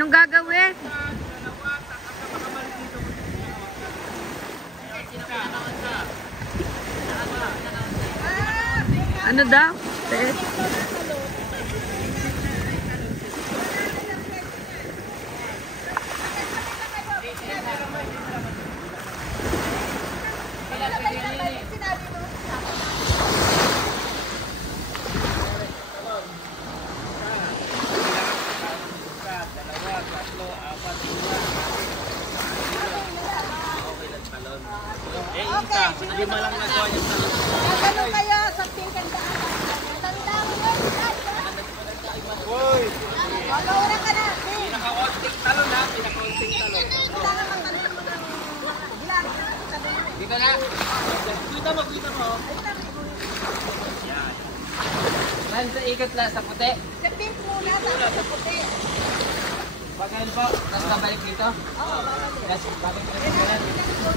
Anong gagawin? Ano daw? Lima lang nagawa yung talon. Ano kaya sa tingkandaan? Tandaan mo yun. Uy! Wala ka na. Pinaka-onting talon ha. Pinaka-onting talon. Dito na. Kita mo, kita mo. Yan. Yan sa ikot lang sa puti. Sa pink muna, sa puti. Pagkain po, tapos babalik dito. Oo, babalik. Tapos babalik dito.